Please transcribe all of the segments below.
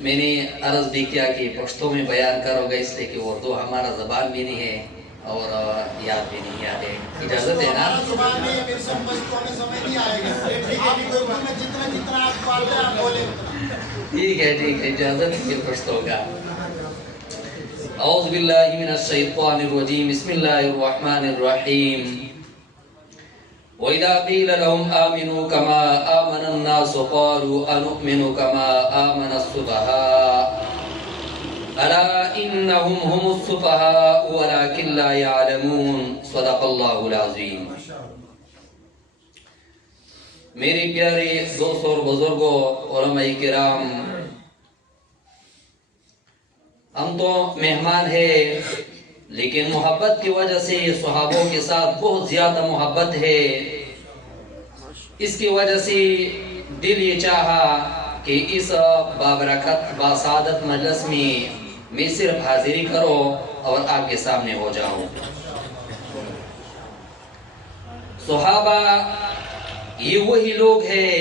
میں نے عرض بھی کیا کہ پشتو میں بیان کرو گا، اس لیے کہ اردو ہمارا زبان بھی نہیں ہے اور یاد بھی نہیں یاد ہے. اجازت ہے نا؟ زبان نہیں ہے، میرے سے پشتو میں سمجھ نہیں آئے گا. اردو میں جتنا آپ پڑھتے ہیں آپ بولیں. ٹھیک ہے اجازت ہے پشتو کا. اعوذ باللہ من الشیطان الرجیم، بسم اللہ الرحمن الرحیم. وَإِذَا قِيلَ لَهُمْ آمِنُوا كَمَا آمَنَ النَّاسُ قَالُوا أَنُؤْمِنُ كَمَا آمَنَ السُّفَهَاءُ أَلَا إِنَّهُمْ هُمُ السُّفَهَاءُ وَلَكِنْ لَا يَعْلَمُونَ. صدق اللہ العظیم. میرے پیارے دوستوں اور بزرگوں، علماء کرام، ہم تو مہمان ہیں، لیکن محبت کی وجہ سے صحابوں کے ساتھ بہت زیادہ محبت ہے. اس کی وجہ سے دل یہ چاہا کہ اس بابرکت باسعادت مجلس میں صرف حاضری کرو اور آپ کے سامنے ہو جاؤں. صحابہ یہ وہی لوگ ہیں،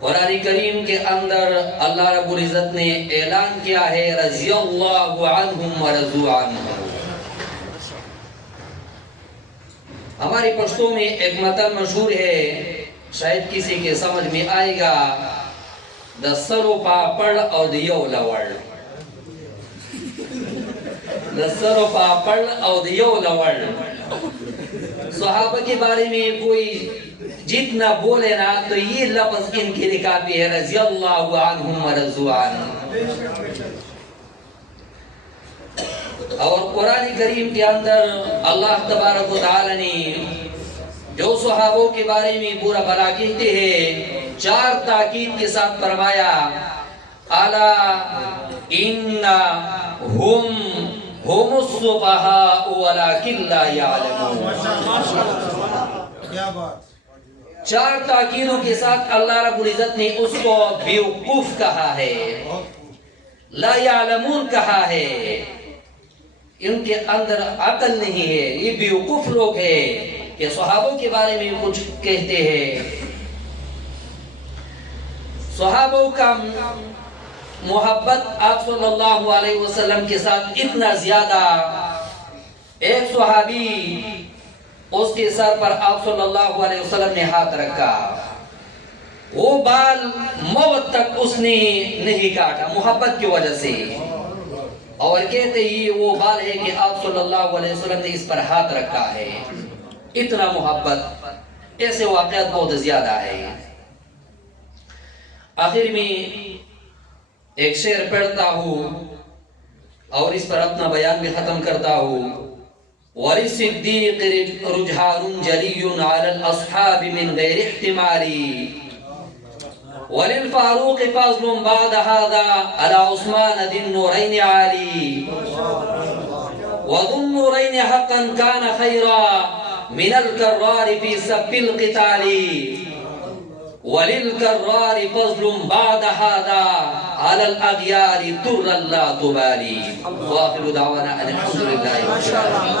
قرآن کریم کے اندر اللہ رب العزت نے اعلان کیا ہے رضی اللہ عنہم ورضوا عنہ. ہماری پشتوں میں ایک متل مشہور ہے، شاید کسی کے سمجھ میں آئے گا، د سرو پاپڑ او د یو لوڑ. د سرو پاپڑ او د یو لوڑ. صحابہ کے بارے میں کوئی جتنا بولے نا تو یہ لفظ ان کے لیے کافی ہے، رضی اللہ عنہم ورضوا عنہ. اور قرآن کریم کے اندر اللہ تبارک و تعالی نے جو صحابوں کے بارے میں پورا بھلا کہتے ہیں، 4 تاکید کے ساتھ فرمایا، الا انہم هم الصفہاء ولکن لا یعلمون. 4 تاکیدوں کے ساتھ اللہ رب العزت نے اس کو بیوقوف کہا ہے، لا یعلمون کہا ہے. ان کے اندر عقل نہیں ہے، یہ بیوقوف لوگ ہیں کہ صحابوں کے بارے میں کچھ کہتے ہیں. صحابوں کا محبت آپ صلی اللہ علیہ وسلم کے ساتھ اتنا زیادہ، ایک صحابی اس کے سر پر آپ صلی اللہ علیہ وسلم نے ہاتھ رکھا، وہ بال موت تک اس نے نہیں کاٹا محبت کی وجہ سے، اور کہتے یہ وہ بال ہے کہ آپ صلی اللہ علیہ وسلم نے اس پر ہاتھ رکھا ہے. اتنا محبت. ایسے واقعات بہت زیادہ ہے. آخر میں ایک شعر پڑھتا ہوں اور اس پر اپنا بیان بھی ختم کرتا ہوں. وَلِلصِّدِّيقِ رُجْحَانٌ جَلِيٌّ عَلَى الْأَصْحَابِ مِنْ غَيْرِ احْتِمَالٍ وَلِلْفَارُوقِ فَضْلٌ بَعْدَ هَذَا عَلَى عُثْمَانَ ذِي النُّورَيْنِ عَالِي وَذُو النُّورَيْنِ حَقًّا كَانَ خَيْرًا مِنَ الْكَرَّارِ فِي سَبِّ الْقِتَالِ وَلِلْكَرَّارِ فَضْلٌ بَعْدَ هَذَا عَلَى الْأَغْيَارِ تُرًّا لَا تُبَالِي. وآخر دعوانا أن الحمد لله رب العالمين.